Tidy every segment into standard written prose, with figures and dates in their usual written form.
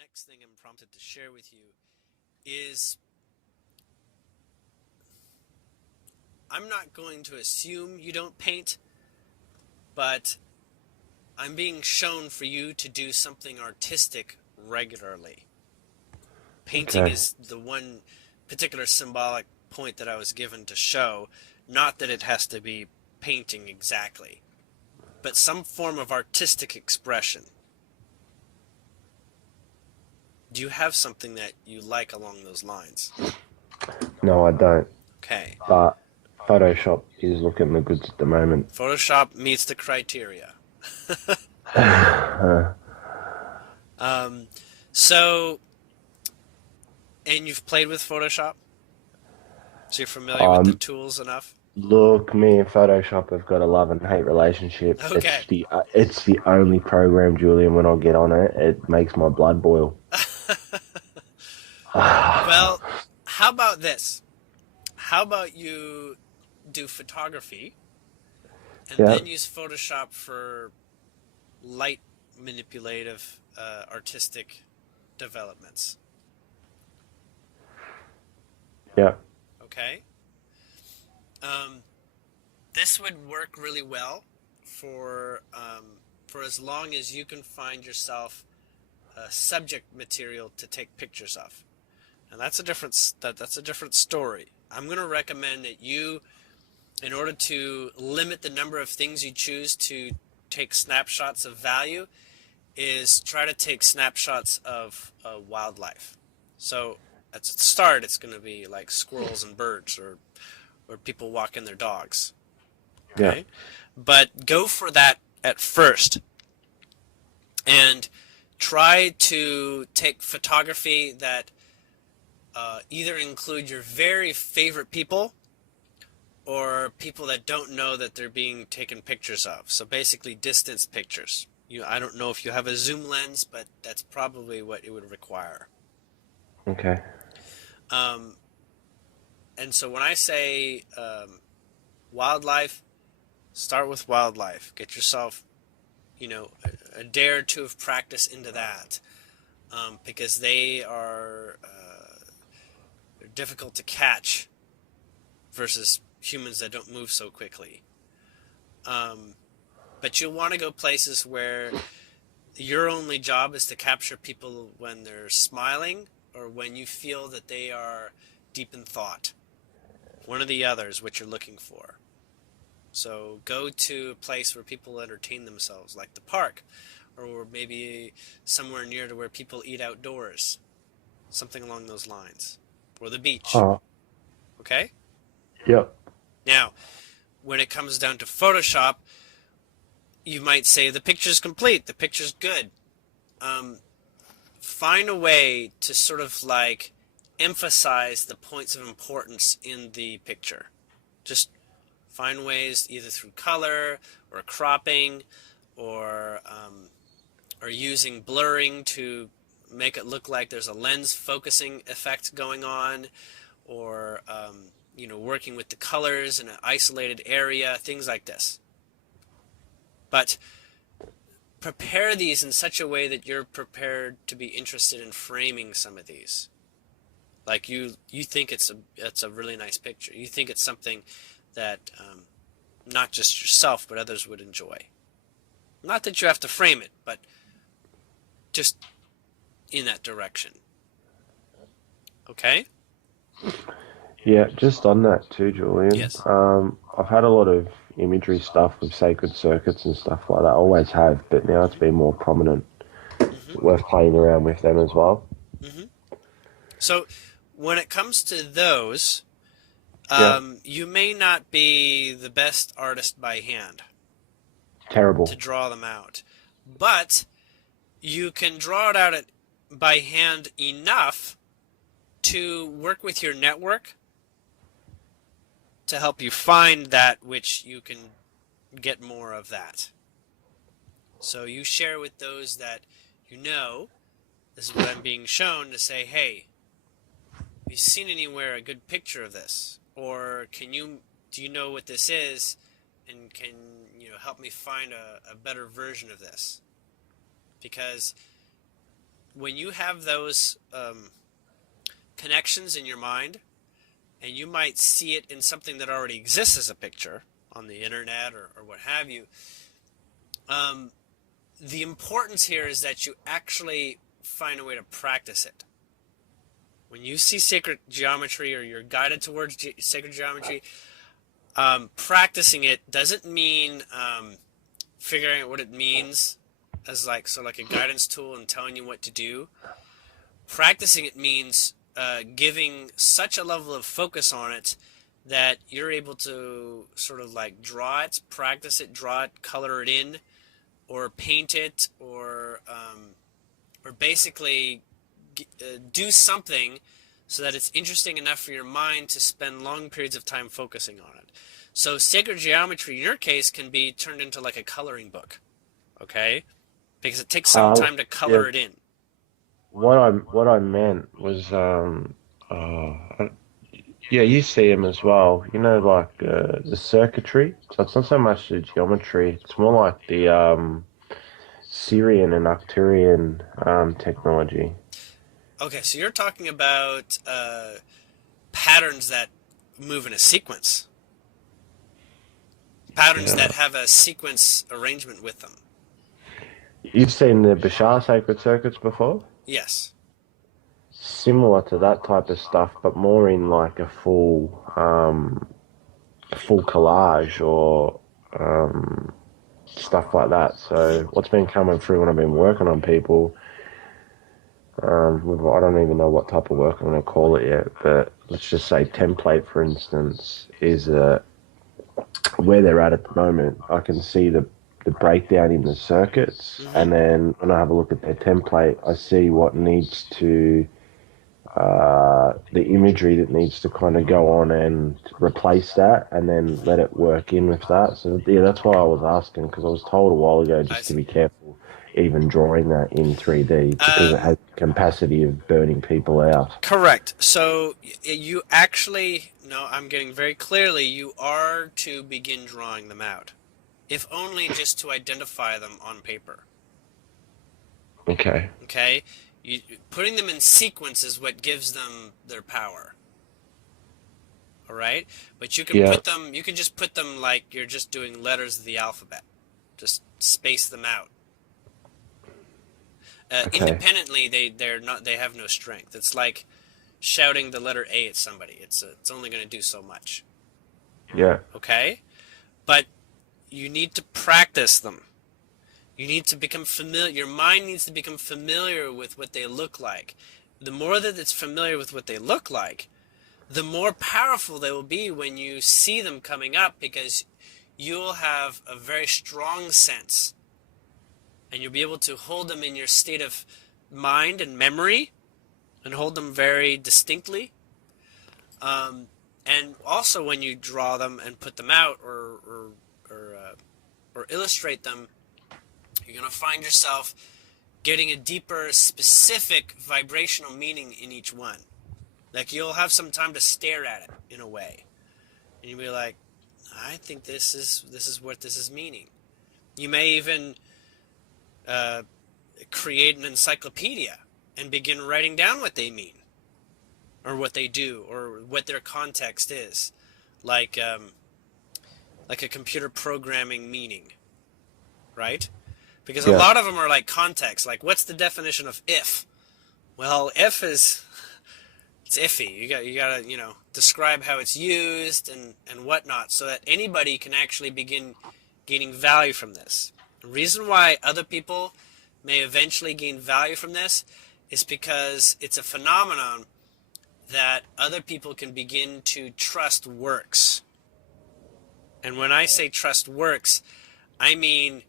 next thing I'm prompted to share with you is I'm not going to assume you don't paint, but I'm being shown for you to do something artistic regularly. Painting Okay. is the one particular symbolic point that I was given to show, not that it has to be painting exactly, but some form of artistic expression. Do you have something that you like along those lines? No, I don't. Okay. But Photoshop is looking the goods at the moment. Photoshop meets the criteria. Um, so, and you've played with Photoshop? So you're familiar with the um, tools enough? Look, me and Photoshop have got a love and hate relationship. Okay. It's the only program, Julian. When I get on it, it makes my blood boil. Well, how about this? How about you do photography and Yeah, then use Photoshop for light manipulative artistic developments? yeah, Okay? Um, this would work really well for as long as you can find yourself a subject material to take pictures of. And that's a different story. I'm going to recommend that you, in order to limit the number of things you choose to take snapshots of value, is try to take snapshots of wildlife. So at the start, it's going to be like squirrels and birds, or people walking their dogs. yeah. Okay, but go for that at first, and try to take photography that either include your very favorite people or people that don't know that they're being taken pictures of. So basically distance pictures. I don't know if you have a zoom lens, but that's probably what it would require. Okay. Um, and so when I say wildlife, start with wildlife. Get yourself, a day or two of practice into that, because they are they're difficult to catch versus humans that don't move so quickly. Um, but you'll want to go places where your only job is to capture people when they're smiling or when you feel that they are deep in thought. One or the other is what you're looking for. So go to a place where people entertain themselves, like the park, or maybe somewhere near to where people eat outdoors, something along those lines, or the beach. Oh, Okay? yep. Now, when it comes down to Photoshop, you might say the picture's complete, the picture's good. Um, Find a way to sort of like emphasize the points of importance in the picture. Just find ways either through color or cropping or using blurring to make it look like there's a lens focusing effect going on, or working with the colors in an isolated area, things like this. But prepare these in such a way that you're prepared to be interested in framing some of these. Like you think it's a really nice picture. You think it's something that not just yourself but others would enjoy. Not that you have to frame it, but just in that direction. Okay? Yeah, just on that too, Julian. Yes. I've had a lot of imagery stuff with sacred circuits and stuff like that. I always have, but now it's been more prominent. Mm-hmm. Worth playing around with them as well. Mm-hmm. So when it comes to those, Yeah, you may not be the best artist by hand to terrible. draw them out, but you can draw it out by hand enough to work with your network to help you find that which you can get more of that. So you share with those that you know, this is what I'm being shown, to say, hey, have you seen anywhere a good picture of this? Or do you know what this is? And can help me find a better version of this? Because when you have those connections in your mind, and you might see it in something that already exists as a picture on the internet or what have you, um, the importance here is that you actually find a way to practice it. When you see sacred geometry or you're guided towards sacred geometry, practicing it doesn't mean figuring out what it means as like a guidance tool and telling you what to do. Practicing it means giving such a level of focus on it that you're able to sort of like draw it, practice it, draw it, color it in, or paint it, or basically do something so that it's interesting enough for your mind to spend long periods of time focusing on it. So sacred geometry, in your case, can be turned into like a coloring book, okay? Because it takes some Uh, time to yeah, color it in. what I meant was uh, yeah, you see them as well. You know, like the circuitry. So it's not so much the geometry. It's more like the Syrian and Arcturian technology. Okay, so you're talking about patterns that move in a sequence, patterns Yeah. that have a sequence arrangement with them. You've seen the Bashar sacred circuits before? Yes. Similar to that type of stuff, but more in like a full collage or stuff like that. Hmm. So what's been coming through when I've been working on people, I don't even know what type of work I'm going to call it yet, but let's just say template, for instance, is where they're at the moment. I can see the breakdown in the circuits, Hmm. and then when I have a look at their template, I see what needs to the imagery that needs to kind of go on and replace that, and then let it work in with that. So yeah, that's why I was asking, because I was told a while ago I just to see. be careful even drawing that in 3D because it Um, has the capacity of burning people out. Correct. So you actually, no, I'm getting very clearly, you are to begin drawing them out, if only just to identify them on paper. Okay. Okay? Putting them in sequence is what gives them their power. All right? But Yeah. you can just put them like you're just doing letters of the alphabet. Just space them out. Okay. Independently, they have no strength. It's like shouting the letter A at somebody. It's only going to do so much. Yeah. Okay? But you need to practice them. You need to become familiar. Your mind needs to become familiar with what they look like. The more that it's familiar with what they look like, the more powerful they will be when you see them coming up, because you'll have a very strong sense and you'll be able to hold them in your state of mind and memory and hold them very distinctly. Um, and also when you draw them and put them out or illustrate them, you're going to find yourself getting a deeper, specific vibrational meaning in each one. Like you'll have some time to stare at it in a way, and you'll be like, "I think this is what this is meaning." You may even uh, create an encyclopedia and begin writing down what they mean, or what they do, or what their context is, like like a computer programming meaning, right? Because a Yeah. lot of them are like context. Like, what's the definition of if? Well, if is it's iffy. You gotta describe how it's used and whatnot, so that anybody can actually begin gaining value from this. The reason why other people may eventually gain value from this is because it's a phenomenon that other people can begin to trust works. And when I say trust works, I mean,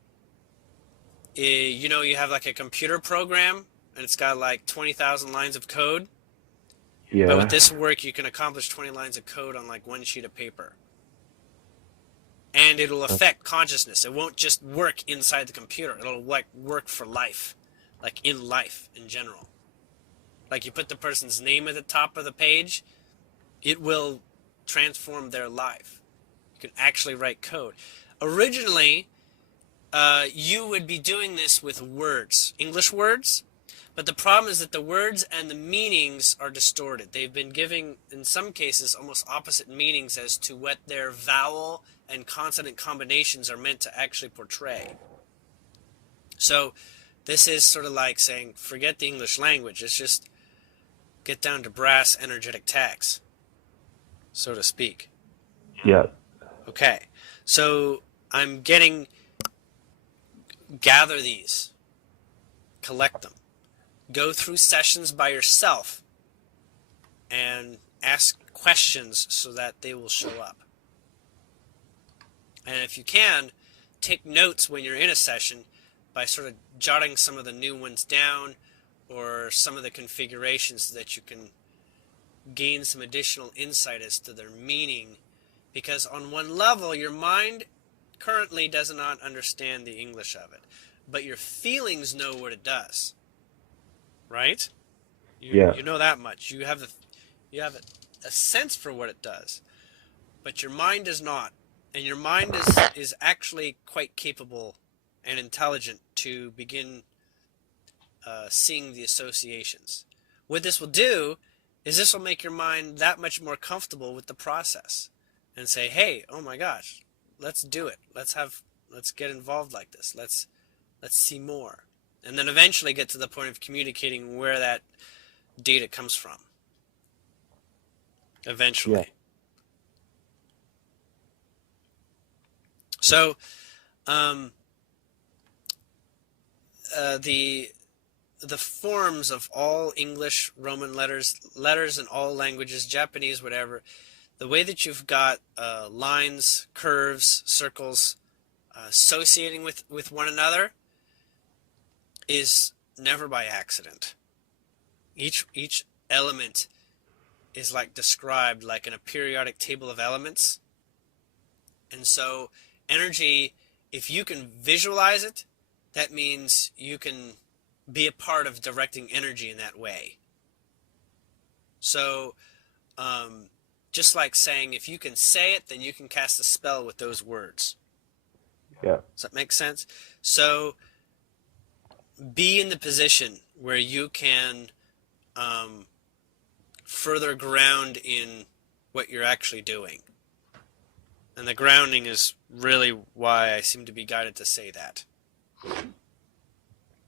you have like a computer program and it's got like 20,000 lines of code. But with Yeah. this work, you can accomplish 20 lines of code on like one sheet of paper. And it'll affect consciousness. It won't just work inside the computer. It'll like work for life, like in life in general. Like you put the person's name at the top of the page, it will transform their life. You can actually write code. Originally, you would be doing this with words, English words, But the problem is that the words and the meanings are distorted. They've been giving, in some cases, almost opposite meanings as to what their vowel and consonant combinations are meant to actually portray. So this is sort of like saying, forget the English language. It's just get down to brass, energetic tax, so to speak. Yeah. Okay. So I'm getting, gather these, collect them, go through sessions by yourself, and ask questions so that they will show up. And if you can, take notes when you're in a session by sort of jotting some of the new ones down or some of the configurations so that you can gain some additional insight as to their meaning. Because on one level, your mind currently does not understand the English of it, but your feelings know what it does. Right? You know that much. You have a sense for what it does, but your mind does not. And your mind is actually quite capable and intelligent to begin seeing the associations. What this will do is this will make your mind that much more comfortable with the process and say, hey, oh my gosh, let's do it. Let's get involved like this. Let's see more. And then eventually get to the point of communicating where that data comes from. Eventually. Yeah. So, the forms of all English, Roman letters in all languages, Japanese, whatever, the way that you've got lines, curves, circles associating with one another is never by accident. Each element is like described like in a periodic table of elements. And so energy, if you can visualize it, that means you can be a part of directing energy in that way. So just like saying, if you can say it, then you can cast a spell with those words. Yeah. Does that make sense? So be in the position where you can further ground in what you're actually doing. And the grounding is really why I seem to be guided to say that.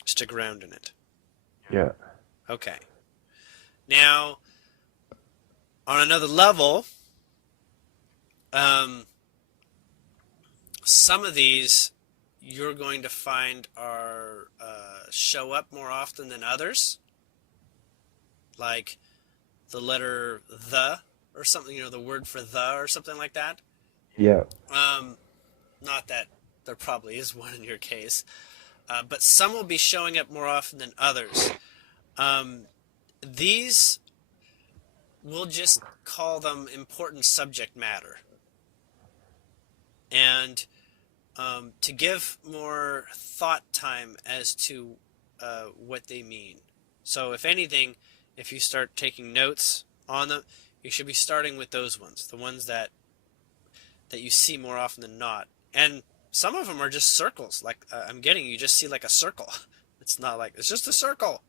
Just to ground in it. Yeah. Okay. Now, on another level, some of these you're going to find are show up more often than others. Like the letter the or something, the word for the or something like that. Yeah. Not that there probably is one in your case, but some will be showing up more often than others. These, we'll just call them important subject matter. And to give more thought time as to what they mean. So if anything, if you start taking notes on them, you should be starting with those ones, the ones that you see more often than not. And some of them are just circles. Like you just see like a circle. It's not like, it's just a circle,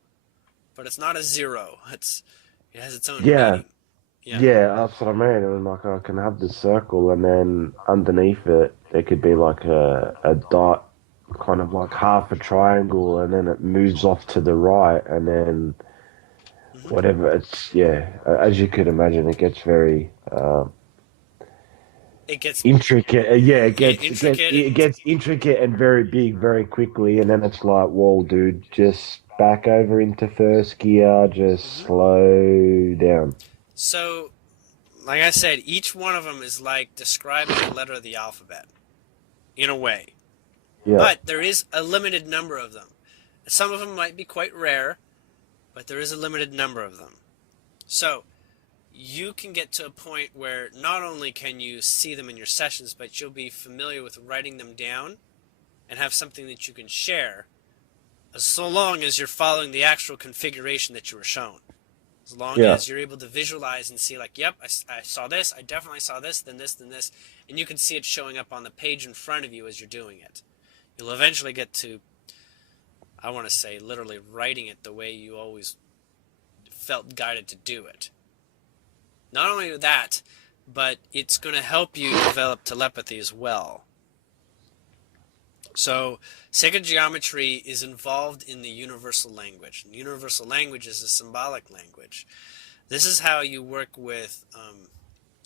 but it's not a zero. It has its own meaning. Yeah, that's what I mean. And like I can have the circle, and then underneath it, there could be like a dot, kind of like half a triangle, and then it moves off to the right, and then whatever. It's as you could imagine, it gets very it gets intricate. It It gets intricate and very big very quickly, and then it's like, whoa, dude, just back over into first gear, just slow down. So, like I said, each one of them is like describing a letter of the alphabet, in a way. Yeah. But there is a limited number of them. Some of them might be quite rare, but there is a limited number of them. So, you can get to a point where not only can you see them in your sessions, but you'll be familiar with writing them down and have something that you can share, so long as you're following the actual configuration that you were shown. As long as you're able to visualize and see, like, yep, I saw this, I definitely saw this, then this, and you can see it showing up on the page in front of you as you're doing it. You'll eventually get to, I want to say literally writing it the way you always felt guided to do it. Not only that, but it's going to help you develop telepathy as well. So, sacred geometry is involved in the universal language. And universal language is a symbolic language. This is how you work with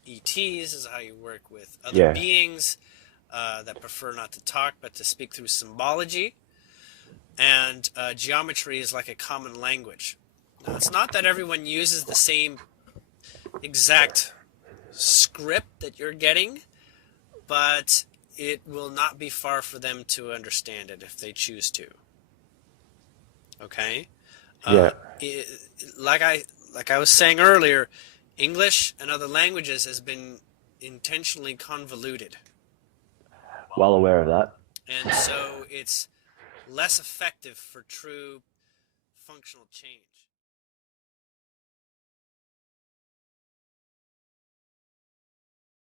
ETs, this is how you work with other Yeah. beings that prefer not to talk but to speak through symbology. And geometry is like a common language. Now, it's not that everyone uses the same exact script that you're getting, but it will not be far for them to understand it if they choose to. Okay? Yeah. It, like I was saying earlier, English and other languages has been intentionally convoluted. Well aware of that. And so it's less effective for true functional change.